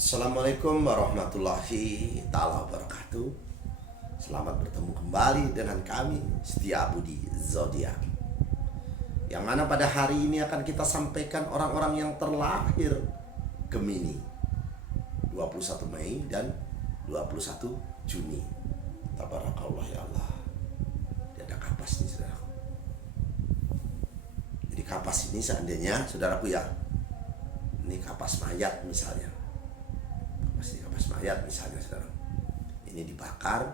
Assalamualaikum warahmatullahi ta'ala wabarakatuh. Selamat bertemu kembali dengan kami Setia Budi Zodiak, yang mana pada hari ini akan kita sampaikan orang-orang yang terlahir Gemini 21 Mei dan 21 Juni. Tabarakallah ya Allah. Dia ada kapas nih saudaraku. Jadi kapas ini seandainya saudaraku ya, ini kapas mayat misalnya, kapas mayat misalnya saudara, ini dibakar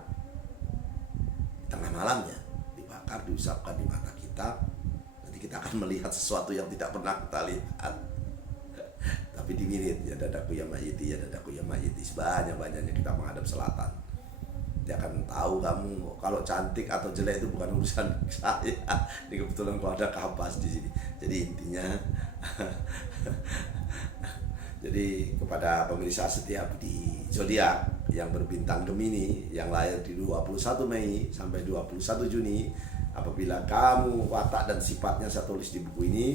di tengah malamnya, dibakar, diusapkan di mata kita, nanti kita akan melihat sesuatu yang tidak pernah kita lihat. Tapi diwirid, ya dadaku ya mayiti, ya dadaku ya mayiti, sebanyak-banyaknya kita menghadap selatan. Dia akan tahu kamu kalau cantik atau jelek itu bukan urusan saya. Ini kebetulan kalau ada kapas di sini. Jadi intinya jadi kepada pemirsa Setia Budi Zodiak yang berbintang Gemini, yang lahir di 21 Mei sampai 21 Juni, apabila kamu watak dan sifatnya saya tulis di buku ini,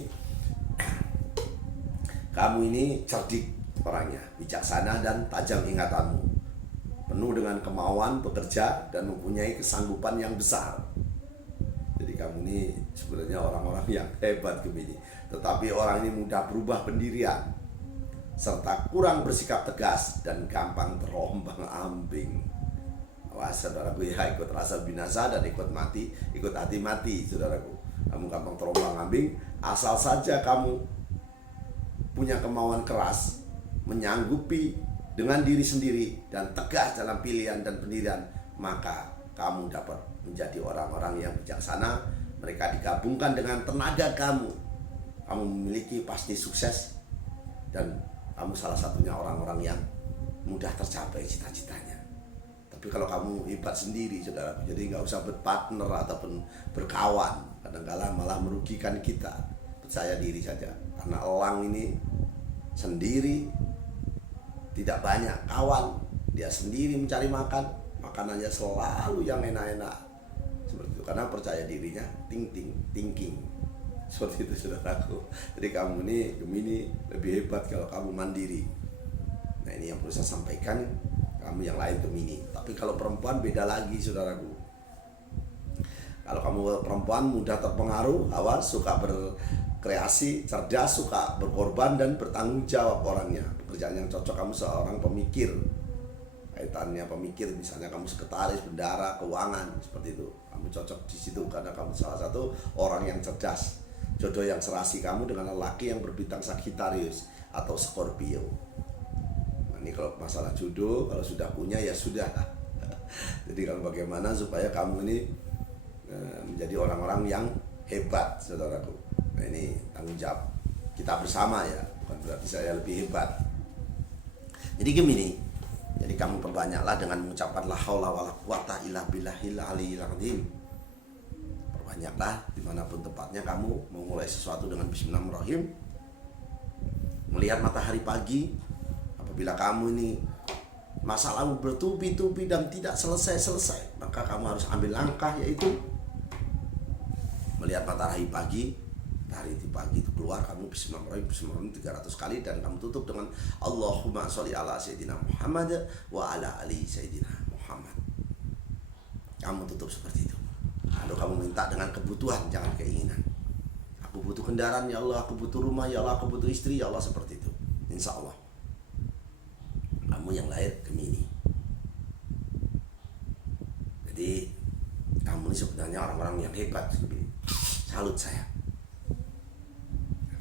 kamu ini cerdik orangnya, bijaksana dan tajam ingatanmu, penuh dengan kemauan bekerja dan mempunyai kesanggupan yang besar. Jadi kamu ini sebenarnya orang-orang yang hebat Gemini, tetapi orang ini mudah berubah pendirian, serta kurang bersikap tegas dan gampang terombang-ambing. Wah saudaraku ya, ikut rasa binasa dan ikut hati mati saudaraku. Kamu gampang terombang-ambing asal saja kamu punya kemauan keras, menyanggupi dengan diri sendiri dan tegas dalam pilihan dan pendirian, maka kamu dapat menjadi orang-orang yang bijaksana. Mereka digabungkan dengan tenaga kamu memiliki pasti sukses, dan kamu salah satunya orang-orang yang mudah tercapai cita-citanya. Tapi kalau kamu hebat sendiri saudaraku, jadi nggak usah berpartner ataupun berkawan, kadang-kala malah merugikan kita. Percaya diri saja, karena elang ini sendiri, tidak banyak kawan, dia sendiri mencari makan, makanannya selalu yang enak-enak seperti itu, karena percaya dirinya thinking seperti itu saudaraku. Jadi kamu ini Gemini lebih hebat kalau kamu mandiri. Nah ini yang perlu saya sampaikan, kamu yang lain Gemini. Tapi kalau perempuan beda lagi saudaraku. Kalau kamu perempuan mudah terpengaruh hawa, suka berkreasi, cerdas, suka berkorban dan bertanggung jawab orangnya. Pekerjaan yang cocok kamu seorang pemikir, kaitannya pemikir, misalnya kamu sekretaris, bendara, keuangan, seperti itu. Kamu cocok di situ karena kamu salah satu orang yang cerdas. Jodoh yang serasi kamu dengan lelaki yang berbintang Sagittarius atau Scorpio. Nah, ini kalau masalah jodoh, kalau sudah punya ya sudah. Jadi kalau bagaimana supaya kamu ini menjadi orang-orang yang hebat saudaraku. Nah ini tanggung jawab kita bersama ya, bukan berarti saya lebih hebat. Jadi Gemini, jadi kamu perbanyaklah dengan mengucapkan la haula wala quwata illa billahil aliyil azim. Perbanyaklah dimanapun tempatnya kamu memulai sesuatu dengan bismillahirrahmanirrahim. Melihat matahari pagi, apabila kamu ini masalahmu bertubi-tubi dan tidak selesai-selesai, maka kamu harus ambil langkah, yaitu melihat matahari pagi. Matahari di pagi itu keluar, kamu bismillahirrahmanirrahim 300 kali, dan kamu tutup dengan Allahumma sholli ala sayyidina Muhammad wa ala ali sayyidina Muhammad. Kamu tutup seperti itu. Lalu kamu minta dengan kebutuhan, jangan keinginan. Aku butuh kendaraan ya Allah, aku butuh rumah ya Allah, aku butuh istri ya Allah, seperti itu. Insya Allah kamu yang lahir Gemini. Jadi kamu ini sebenarnya orang-orang yang hebat Gemini. Salut saya.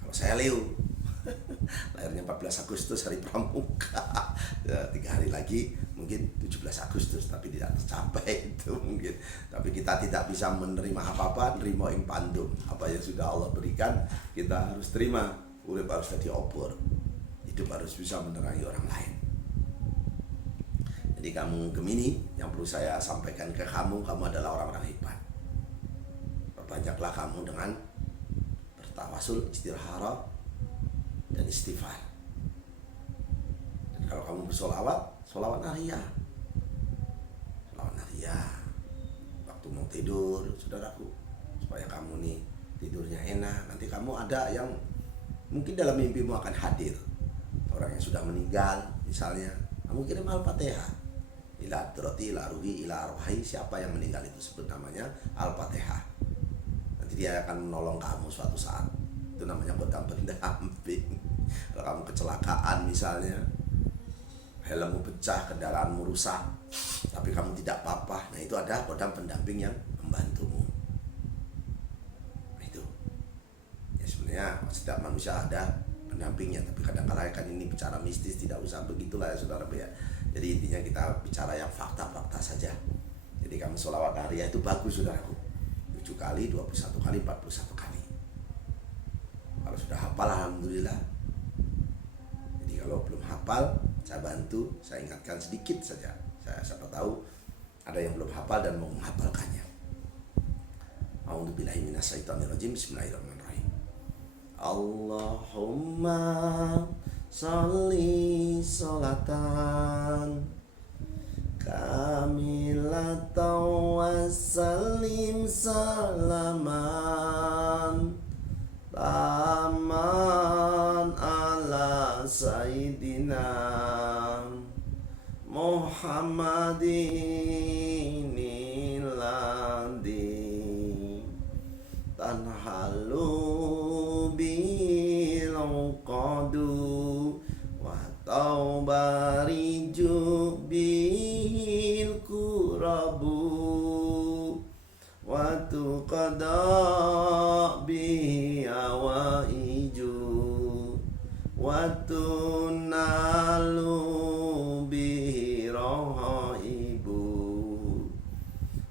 Kalau saya Leo, lahirnya 14 Agustus hari Pramuka, ya, 3 hari lagi mungkin 17 Agustus, tapi tidak tercapai itu mungkin. Tapi kita tidak bisa menerima apa-apa, nerima ing pandum. Apa yang sudah Allah berikan kita harus terima. Urip harus jadi obor, hidup harus bisa menerangi orang lain. Jadi kamu Gemini, yang perlu saya sampaikan ke kamu adalah orang-orang hebat. Perbanyaklah kamu dengan bertawasul, istirharah, dan istighfar. Dan kalau kamu bersolawat, solawat nariyah. Solawat nariyah waktu mau tidur saudaraku, supaya kamu nih tidurnya enak. Nanti kamu ada yang mungkin dalam mimpimu akan hadir orang yang sudah meninggal misalnya, kamu kirim Al-Fatihah. Ila hadrati, ila ruhi, ila arwahi, siapa yang meninggal itu sebut namanya Al-Fatihah. Nanti dia akan menolong kamu suatu saat. Itu namanya kodam pendamping. Kalau kamu kecelakaan misalnya, helmmu pecah, kendaraanmu rusak, tapi kamu tidak apa-apa, nah itu ada kodam pendamping yang membantumu. Nah itu ya, sebenarnya setiap manusia ada pendampingnya, tapi kadang-kadang kan ini bicara mistis, tidak usah begitulah ya saudara ya. Jadi intinya kita bicara yang fakta-fakta saja. Jadi kamu sholawat hariah itu bagus saudaraku, 7 kali, 21 kali, 41 kali. Kalau sudah hafal alhamdulillah. Jadi kalau belum hafal, saya bantu, saya ingatkan sedikit saja. Saya siapa tahu ada yang belum hafal dan mau menghafalkannya. A'udzubillahi minasyaitonirrajim. Bismillahirrahmanirrahim. Allahumma sholli sholatan kamilatan wa sallim salaman taman ala sayyidina Muhammadin iladi tanhalu bil qadu wa taubariju bil kurabu wa tuqada bi awaiju wa tunalu bi rahaibu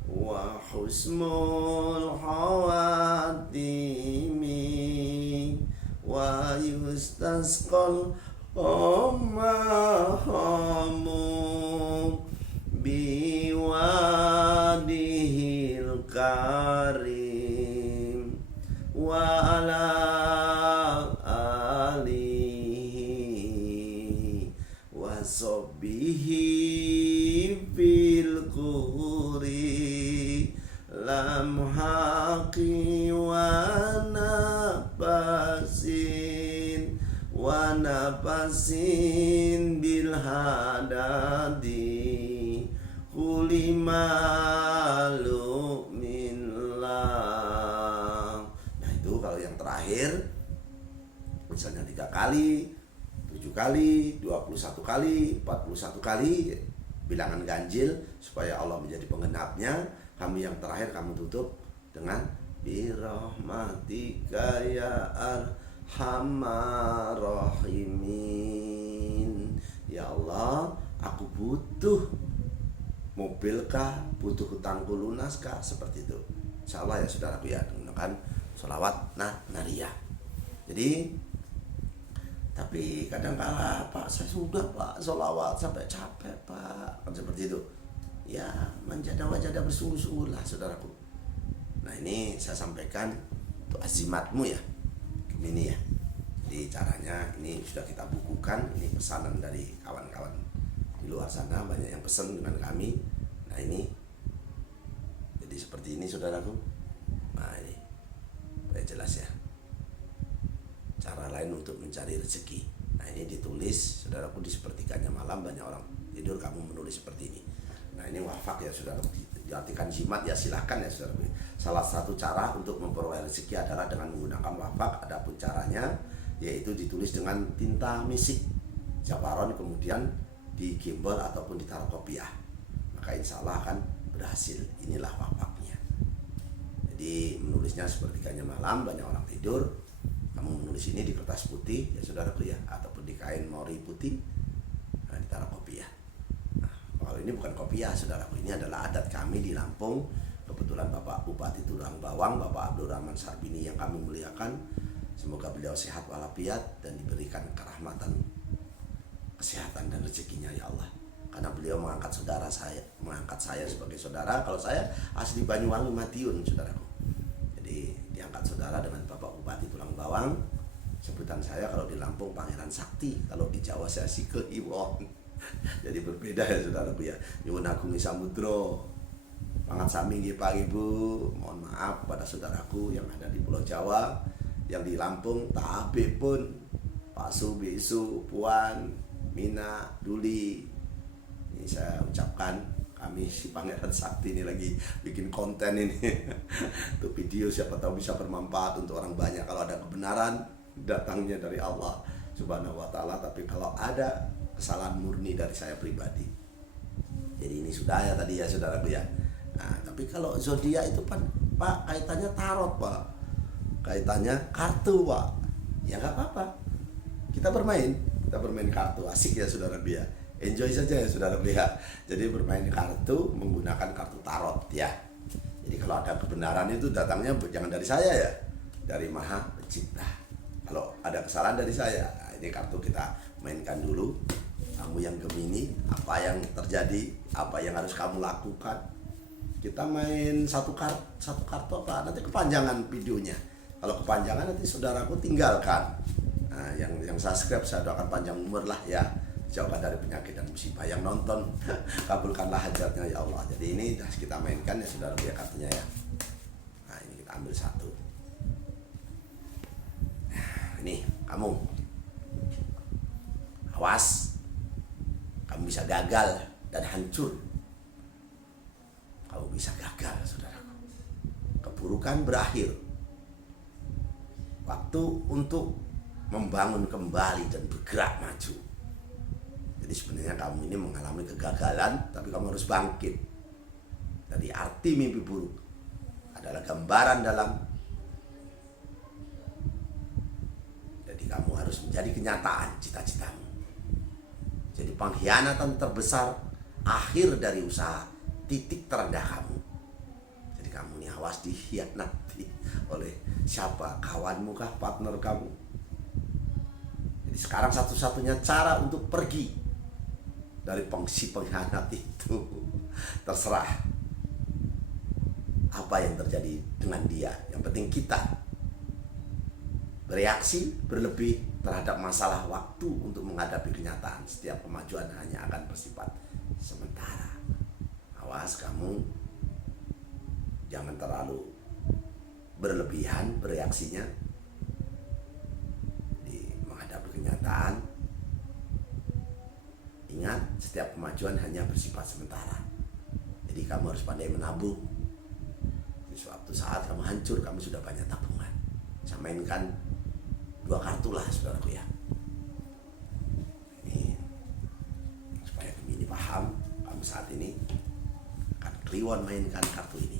wa husnul hawatimi wa yustasqal ummahamu biwadihil karim wa ala alihi wa sahbihi fil quri lam haqi wa nafasin bil hadadi kulimalu minlah. Nah itu kalau yang terakhir misalnya 3 kali, 7 kali, 21 kali, 41 kali, bilangan ganjil supaya Allah menjadi penggenapnya. Kami yang terakhir kamu tutup dengan birahmatika ya arhamar rahimin. Ya Allah, aku butuh mobil kah, butuh hutangku lunas kah, seperti itu. Insya Allah ya saudaraku ya, menggunakan sholawat nariyah. Jadi tapi kadang-kala Pak, saya sudah Pak sholawat sampai capek Pak, kan seperti itu. Ya menjadah-wajadah bersungguh-sungguh lah saudaraku. Nah ini saya sampaikan untuk azimatmu ya, ini ya. Jadi caranya ini sudah kita bukukan, ini pesanan dari kawan-kawan di luar sana, banyak yang pesan dengan kami. Nah ini jadi seperti ini saudaraku. Nah ini supaya jelas ya, cara lain untuk mencari rezeki. Nah ini ditulis saudaraku, di sepertiganya malam banyak orang tidur, kamu menulis seperti ini. Nah ini wafak ya saudaraku, diartikan jimat ya silahkan ya saudaraku. Salah satu cara untuk memperoleh rezeki adalah dengan menggunakan wafak. Adapun caranya yaitu ditulis dengan tinta misik jabaron, kemudian digimbal ataupun ditaruh kopiah, maka insya Allah akan berhasil. Inilah wafaknya. Jadi menulisnya sepertiganya malam, banyak orang tidur, kamu menulis ini di kertas putih ya saudaraku ya, ataupun di kain mori putih, nah, ditaruh kopiah. Nah, kalau ini bukan kopiah saudaraku, ini adalah adat kami di Lampung. Kebetulan Bapak Bupati Tulang Bawang, Bapak Abdul Rahman Sarbini yang kami muliakan, semoga beliau sehat walafiat dan diberikan kerahmatan, kesehatan dan rezekinya ya Allah. Karena beliau mengangkat saya sebagai saudara. Kalau saya asli Banyuwangi Madiun saudaraku. Jadi diangkat saudara dengan Bapak Bupati Tulang Bawang. Sebutan saya kalau di Lampung Pangeran Sakti, kalau di Jawa saya Sikil Iwon. Jadi berbeda ya saudaraku ya. Nyuwun agung samudra. Pangat sami nggih Pak Ibu. Mohon maaf kepada saudaraku yang ada di Pulau Jawa, yang di Lampung tabe pun Pak Su, Bisu, Puan, Mina, Duli. Ini saya ucapkan, kami si Pangeran Sakti ini lagi bikin konten ini untuk video, siapa tahu bisa bermanfaat untuk orang banyak. Kalau ada kebenaran, datangnya dari Allah Subhanahu wa Ta'ala. Tapi kalau ada kesalahan, murni dari saya pribadi. Jadi ini sudah ya tadi ya saudaraku ya. Nah, tapi kalau zodiak itu Pak kaitannya tarot Pak, kaitannya kartu Pak. Ya nggak apa-apa, kita bermain kartu, asik ya saudaraku ya. Enjoy saja ya saudaraku ya. Jadi bermain kartu menggunakan kartu tarot ya. Jadi kalau ada kebenaran itu datangnya jangan dari saya ya, dari Maha Pencipta. Kalau ada kesalahan dari saya, nah, ini kartu kita mainkan dulu. Kamu yang Gemini, apa yang terjadi, apa yang harus kamu lakukan. Kita main satu kartu apa, nanti kepanjangan videonya. Kalau kepanjangan nanti saudaraku tinggalkan. Nah, yang subscribe saya doakan panjang umur lah ya, jauhkan dari penyakit dan musibah. Yang nonton kabulkanlah hajatnya ya Allah. Jadi ini sudah kita mainkan ya saudaraku ya kartunya ya. Nah ini kita ambil satu. Nah, ini kamu, awas, kamu bisa gagal dan hancur. Kamu bisa gagal saudaraku. Keburukan berakhir. Waktu untuk membangun kembali dan bergerak maju. Jadi sebenarnya kamu ini mengalami kegagalan, tapi kamu harus bangkit. Jadi arti mimpi buruk adalah gambaran dalam, jadi kamu harus menjadi kenyataan cita-citamu. Jadi pengkhianatan terbesar akhir dari usaha, titik terendah kamu. Jadi kamu ini awas dikhianati oleh siapa? Kawanmu kah? Partner kamu? Jadi sekarang satu-satunya cara untuk pergi dari si pengkhianat itu, terserah apa yang terjadi dengan dia. Yang penting kita bereaksi berlebih terhadap masalah waktu untuk menghadapi kenyataan. Setiap kemajuan hanya akan bersifat sementara. Awas kamu jangan terlalu berlebihan bereaksinya di menghadapi kenyataan. Ingat, setiap kemajuan hanya bersifat sementara. Jadi kamu harus pandai menabung. Di suatu saat kamu hancur, kamu sudah banyak tabungan. Saya mainkan 2 kartu lah saudaraku ya. Ini supaya Gemini paham, kamu saat ini akan kliwon mainkan kartu ini.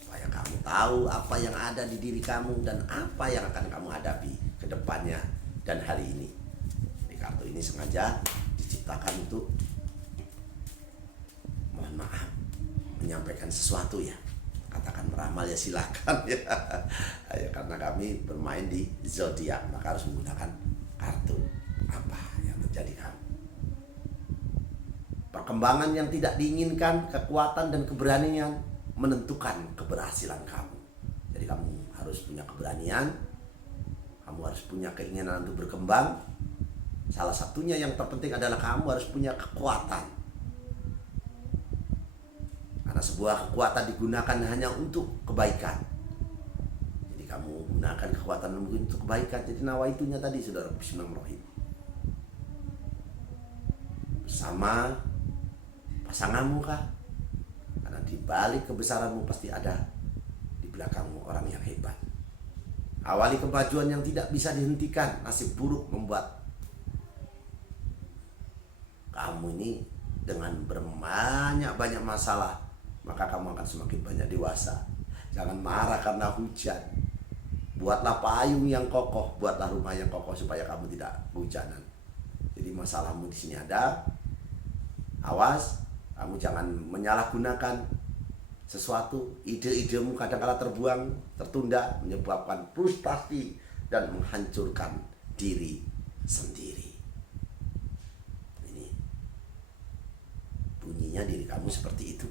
Supaya kamu tahu apa yang ada di diri kamu dan apa yang akan kamu hadapi ke depannya dan hari ini. Kartu ini sengaja diciptakan untuk, mohon maaf, menyampaikan sesuatu ya. Katakan meramal ya silakan ya. Ya karena kami bermain di zodiak, maka harus menggunakan kartu apa yang terjadi kamu. Perkembangan yang tidak diinginkan, kekuatan dan keberanian menentukan keberhasilan kamu. Jadi kamu harus punya keberanian, kamu harus punya keinginan untuk berkembang. Salah satunya yang terpenting adalah kamu harus punya kekuatan. Karena sebuah kekuatan digunakan hanya untuk kebaikan. Jadi kamu gunakan kekuatan untuk kebaikan. Jadi nawaitunya tadi saudara, bismillahirrahmanirrahim. Bersama pasanganmu kah? Karena di balik kebesaranmu pasti ada di belakangmu orang yang hebat. Awali kemajuan yang tidak bisa dihentikan. Nasib buruk membuat kamu ini dengan banyak masalah, maka kamu akan semakin banyak dewasa. Jangan marah karena hujan. Buatlah payung yang kokoh, buatlah rumah yang kokoh supaya kamu tidak hujanan. Jadi masalahmu di sini ada. Awas, kamu jangan menyalahgunakan sesuatu. Ide-idemu kadang-kala terbuang, tertunda, menyebabkan frustasi dan menghancurkan diri sendiri. Bunyinya diri kamu seperti itu.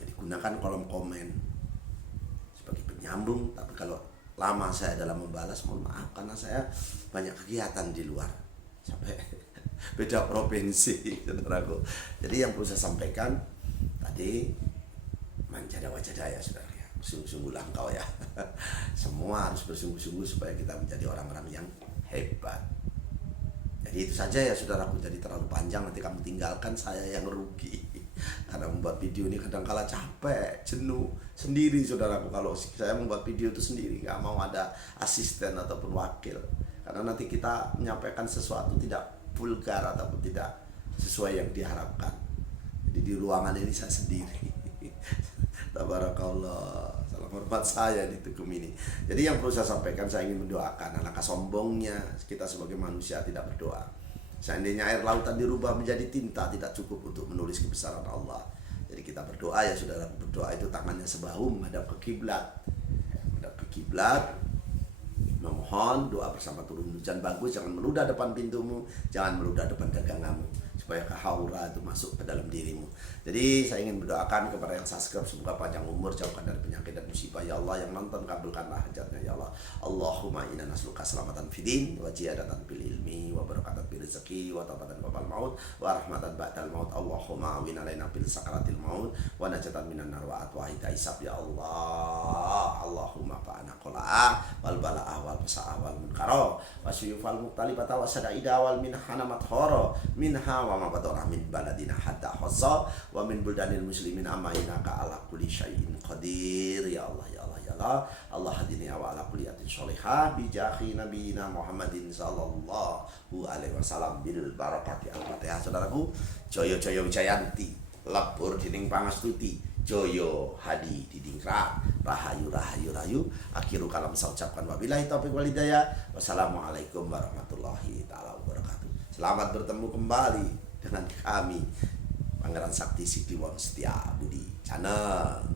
Jadi gunakan kolom komen sebagai penyambung. Tapi kalau lama saya dalam membalas, mohon maaf karena saya banyak kegiatan di luar, sampai beda provinsi saudaraku. Jadi yang perlu saya sampaikan tadi, manjada wajada ya saudara ya. Sungguh-sungguhlah engkau ya. Semua harus bersungguh-sungguh supaya kita menjadi orang-orang yang hebat. Jadi itu saja ya saudaraku, jadi terlalu panjang nanti kamu tinggalkan, saya yang rugi. Karena membuat video ini kadang-kala capek, jenuh sendiri saudaraku. Kalau saya membuat video itu sendiri, nggak mau ada asisten ataupun wakil. Karena nanti kita menyampaikan sesuatu tidak vulgar ataupun tidak sesuai yang diharapkan. Jadi di ruangan ini saya sendiri. Tabarakallah, salam hormat saya di Tukum ini. Jadi yang perlu saya sampaikan, saya ingin mendoakan. Alangkah sombongnya kita sebagai manusia tidak berdoa. Seandainya air lautan dirubah menjadi tinta, tidak cukup untuk menulis kebesaran Allah. Jadi kita berdoa ya saudara. Berdoa itu tangannya sebahu menghadap ke kiblat. Menghadap ke kiblat, memohon doa bersama turun hujan bagus. Jangan meludah depan pintumu, jangan meludah depan daganganmu, supaya kehaura itu masuk ke dalam dirimu. Jadi saya ingin berdoakan kepada yang subscribe, semoga panjang umur, jauhkan dari penyakit dan musibah ya Allah. Yang nonton kabulkanlah hajatnya ya Allah. Allahumma inna nasluka selamatan fidin wa jiyadatan bil ilmi wa barakatan bil rezeki wa taubatan qabal maut wa rahmatan ba'dal maut. Allahumma awin alaina bil sakaratil maut wa najatan minan nar wa atwa hisab ya Allah. Allahumma fa'ana qala'a wal bala'ah wal fasa'a wal munkara wa syuyufal muqtalibata wa sadaida wal minhana mathara minha wa ma badara min baladina hatta khassa wa min buldanil muslimin amainaka ala kulli syai'in qadir ya Allah ya Allah ya Allah. Allah hadini wa ala kulli atin sholihah bi jahi nabiyina Muhammadin sallallahu alaihi wasallam bil barakati al-fatihah. Saudaraku, Joyo Wijayanti labur dining pangastuti, Joyo Hadi didingkrak, rahayu rahayu. Akhiru kalam saya ucapkan wabillahi taufiq wal hidayah. Wassalamualaikum warahmatullahi taala wabarakatuh. Selamat bertemu kembali dengan kami Pangeran Sakti Sidiwon Setia Budi Channel.